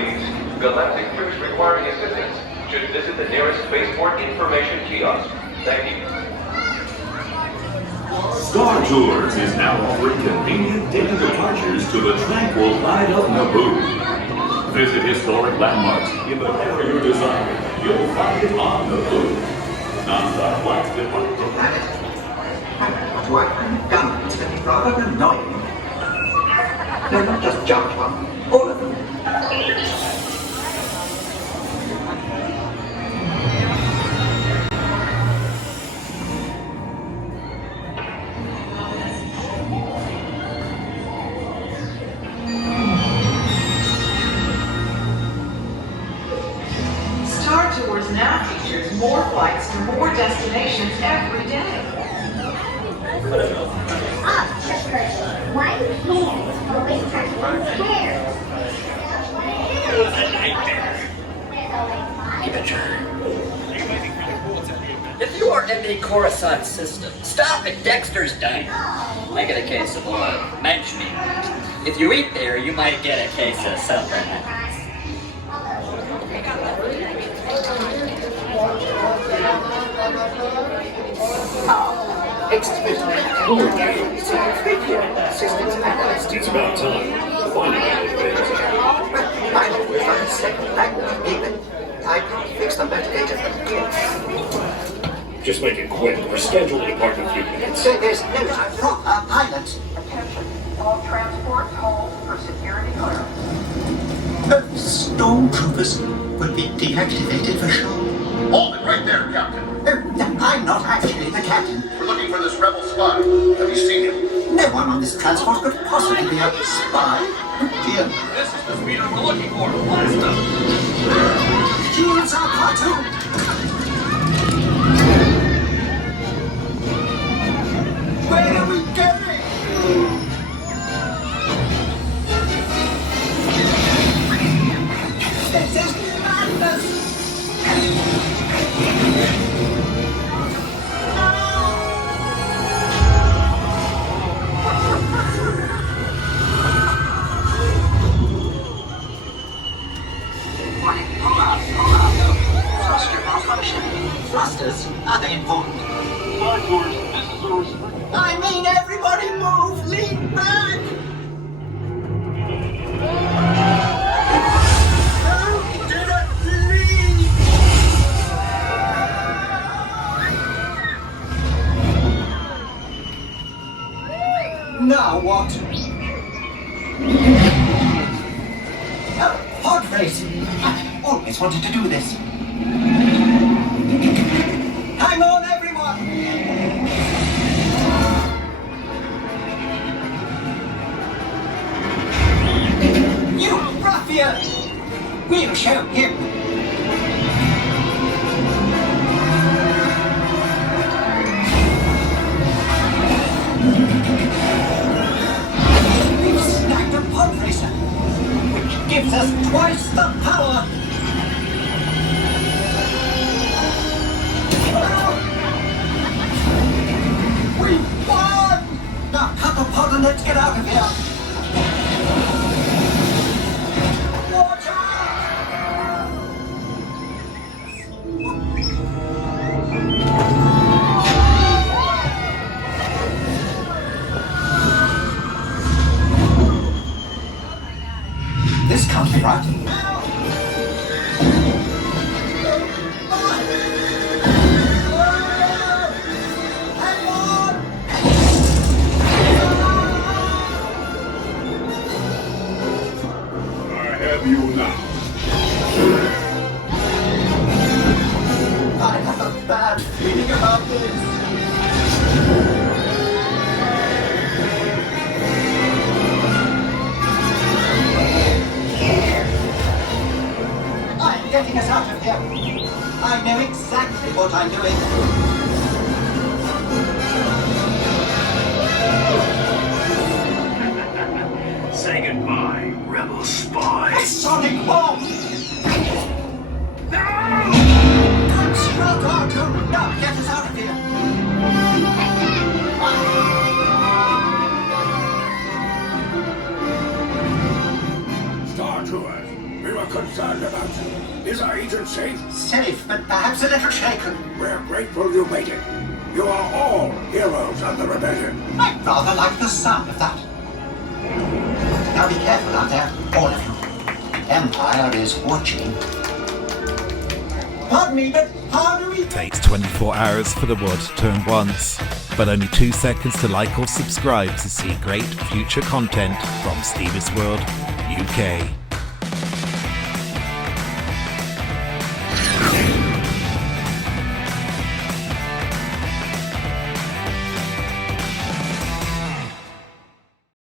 please. Galactic troops requiring assistance should visit the nearest spaceport information kiosk. Thank you. Star Tours is now offering convenient daily departures to the tranquil light of Naboo. Visit historic landmarks in the area you desire. You'll find it on Naboo. Non-stop flights depart from planet. But why guns can be rather annoying. No, not just Jar Jar. All of them. Star Tours now features more flights to more destinations every day. Why can't always touch one's hair? It's a nightmare. Keep it turn. If you are in the Coruscant system, stop at Dexter's Diner. I get a case of mensch meat. If you eat there, you might get a case of something. It's about time. Finding I always find a second language even. I can't fix the metadata for kids. Just make it quick. We're scheduled to depart in a few minutes. There's no time for our pilot. Attention, all transports hold for security clearance. Stormtroopers will be deactivated for sure. Hold it right there, Captain. I'm not actually the captain. We're looking for this rebel spy. Have you seen him? No one on this transport could possibly be a spy. Dear. This is the speeder we're looking for. Blast them. Shields are cartoon. Where are we going? This is madness. Thruster malfunction. Thrusters? Are they important? Star Tours, this is a restricted. I mean, everybody move! Lean back! No, do not lean! Now what? Pod race! I always wanted to do this. Hang on, everyone! You ruffian! We'll show him! We've snagged a pod racer, which gives us twice the power! We won! Now cut the pod and let's get out of here! Watch out! This can't be right. I have a bad feeling about this. I'm getting us out of here. I know exactly what I'm doing. Say goodbye, rebel spy. A sonic bomb! No! Good stroke, R2! Now get us out of here! Star Tours, we were safe? Safe, but perhaps a little shaken. We're grateful you made it. You are all heroes of the rebellion. I'd rather like the sound of that. Now be careful out there, all of you. The Empire is watching. Pardon me, but how do we... Takes 24 hours for the world to turn once, but only 2 seconds to like or subscribe to see great future content from Steve's World UK.